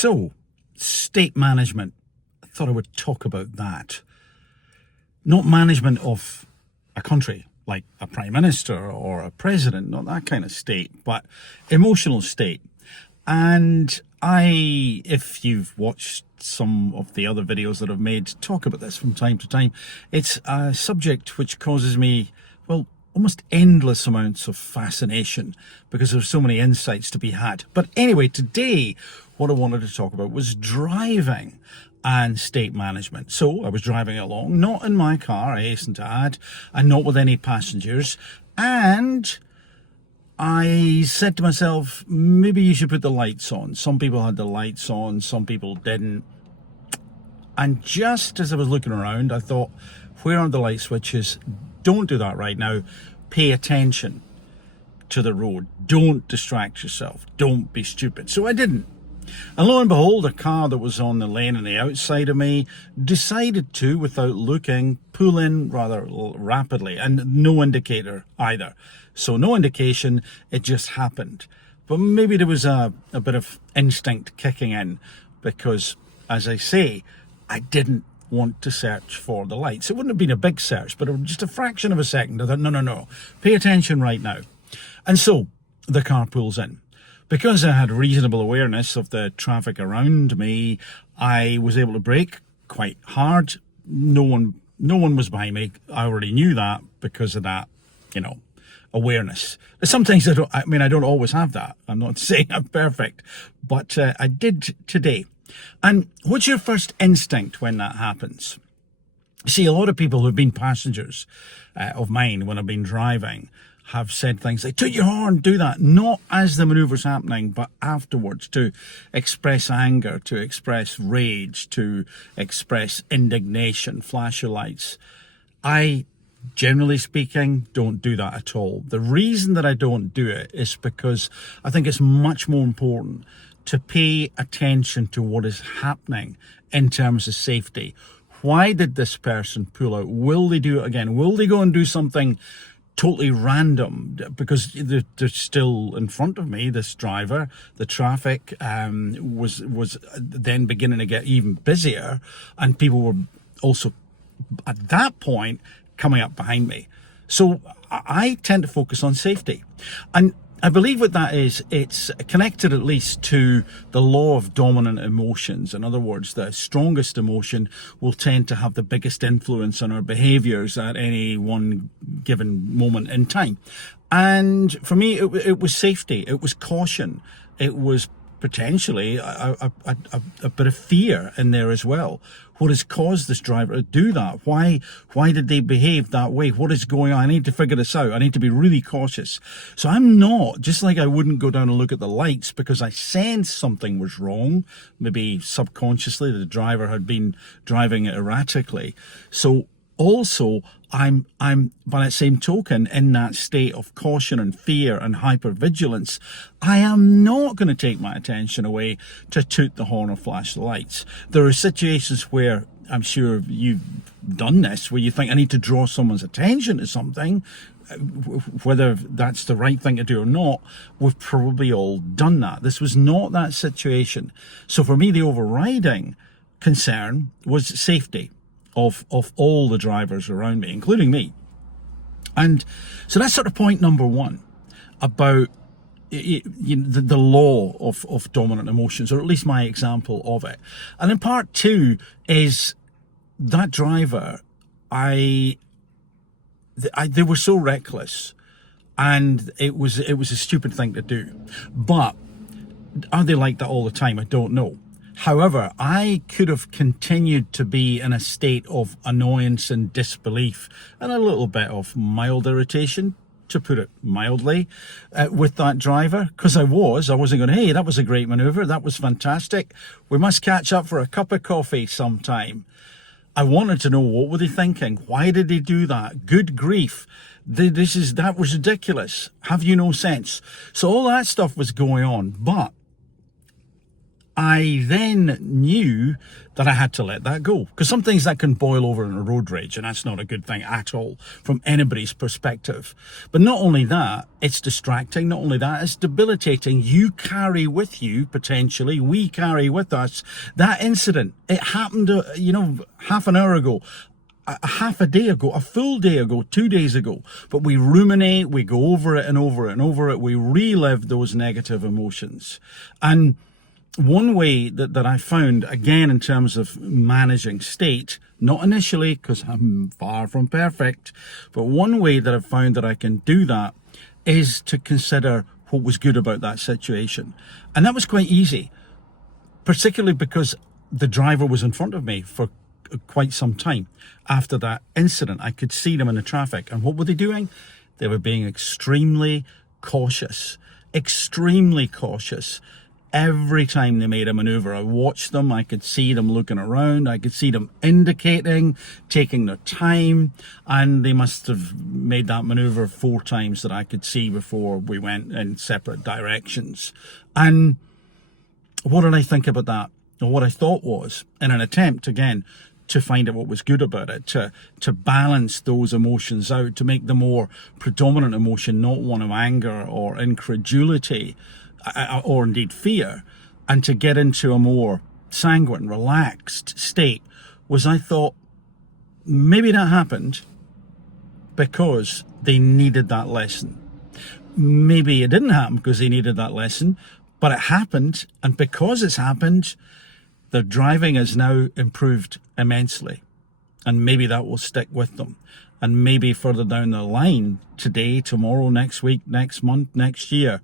So, state management. I thought I would talk about that. Not management of a country, like a prime minister or a president, not that kind of state, but emotional state. And if you've watched some of the other videos that I've made, talk about this from time to time. It's a subject which causes me, well, almost endless amounts of fascination because there's so many insights to be had. But anyway, today, what I wanted to talk about was driving and state management. So I was driving along, not in my car, I hasten to add, and not with any passengers. And I said to myself, maybe you should put the lights on. Some people had the lights on, some people didn't. And just as I was looking around, I thought, where are the light switches? Don't do that right now. Pay attention to the road. Don't distract yourself. Don't be stupid. So I didn't. And lo and behold, a car that was on the lane on the outside of me decided to, without looking, pull in rather rapidly, and no indicator either. So no indication, it just happened. But maybe there was a bit of instinct kicking in because, as I say, I didn't want to search for the lights. It wouldn't have been a big search, but just a fraction of a second. I thought, no, pay attention right now. And so the car pulls in. Because I had reasonable awareness of the traffic around me, I was able to brake quite hard. No one was behind me. I already knew that because of that, awareness. Sometimes I don't always have that. I'm not saying I'm perfect, but I did today. And what's your first instinct when that happens? See, a lot of people who've been passengers of mine when I've been driving have said things like, toot your horn, do that, not as the manoeuvre's happening, but afterwards, to express anger, to express rage, to express indignation, flash your lights. I, generally speaking, don't do that at all. The reason that I don't do it is because I think it's much more important to pay attention to what is happening in terms of safety. Why did this person pull out? Will they do it again? Will they go and do something totally random? Because they're still in front of me, this driver. The traffic was then beginning to get even busier, and people were also at that point coming up behind me. So I tend to focus on safety, and I believe what that is, it's connected at least to the law of dominant emotions. In other words, the strongest emotion will tend to have the biggest influence on our behaviours at any one given moment in time. And for me, it was safety, it was caution, it was potentially a bit of fear in there as well. What has caused this driver to do that? Why did they behave that way? What is going on? I need to figure this out. I need to be really cautious. So I'm not, just like I wouldn't go down and look at the lights because I sensed something was wrong. Maybe subconsciously the driver had been driving erratically. So also, I'm by that same token in that state of caution and fear and hypervigilance. I am not going to take my attention away to toot the horn or flash the lights. There are situations where, I'm sure you've done this, where you think I need to draw someone's attention to something, whether that's the right thing to do or not. We've probably all done that. This was not that situation. So for me, the overriding concern was safety of all the drivers around me, including me. And so that's sort of point number one about the law of dominant emotions, or at least my example of it. And then part two is that driver, they were so reckless, and it was a stupid thing to do. But are they like that all the time? I don't know. However, I could have continued to be in a state of annoyance and disbelief and a little bit of mild irritation, to put it mildly, with that driver, because I wasn't going, hey, that was a great maneuver, that was fantastic, we must catch up for a cup of coffee sometime. I wanted to know, what were they thinking? Why did they do that? Good grief. That was ridiculous. Have you no sense? So all that stuff was going on, but I then knew that I had to let that go. Because some things that can boil over in a road rage, and that's not a good thing at all from anybody's perspective. But not only that, it's distracting. Not only that, it's debilitating. You carry with you, potentially, we carry with us that incident. It happened, half an hour ago. A half a day ago, a full day ago, 2 days ago, but we ruminate, we go over it and over it and over it, we relive those negative emotions. And one way that I found, again, in terms of managing state, not initially, because I'm far from perfect, but one way that I've found that I can do that is to consider what was good about that situation. And that was quite easy, particularly because the driver was in front of me for quite some time after that incident. I could see them in the traffic, and what were they doing? They were being extremely cautious. Every time they made a maneuver, I watched them, I could see them looking around, I could see them indicating, taking their time, and they must have made that maneuver 4 times that I could see before we went in separate directions. And what did I think about that? Well, what I thought was, in an attempt, again, to find out what was good about it, to balance those emotions out, to make the more predominant emotion not one of anger or incredulity or indeed fear, and to get into a more sanguine, relaxed state, was I thought maybe that happened because they needed that lesson. Maybe it didn't happen because they needed that lesson, but it happened, and because it's happened, their driving has now improved immensely, and maybe that will stick with them. And maybe further down the line, today, tomorrow, next week, next month, next year,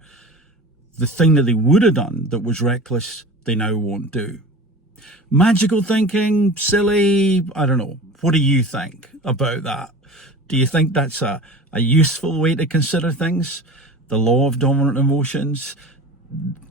the thing that they would have done that was reckless, they now won't do. Magical thinking, silly, I don't know. What do you think about that? Do you think that's a useful way to consider things? The law of dominant emotions?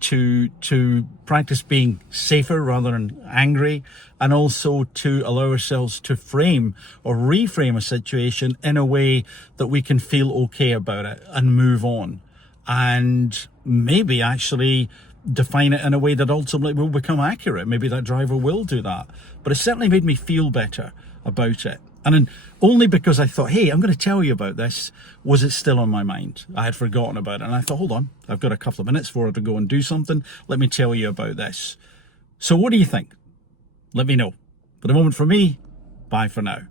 To practice being safer rather than angry, and also to allow ourselves to frame or reframe a situation in a way that we can feel okay about it and move on, and maybe actually define it in a way that ultimately will become accurate. Maybe that driver will do that, but it certainly made me feel better about it. And only because I thought, hey, I'm going to tell you about this, was it still on my mind. I had forgotten about it, and I thought, hold on, I've got a couple of minutes for her to go and do something. Let me tell you about this. So what do you think? Let me know. For the moment, for me, bye for now.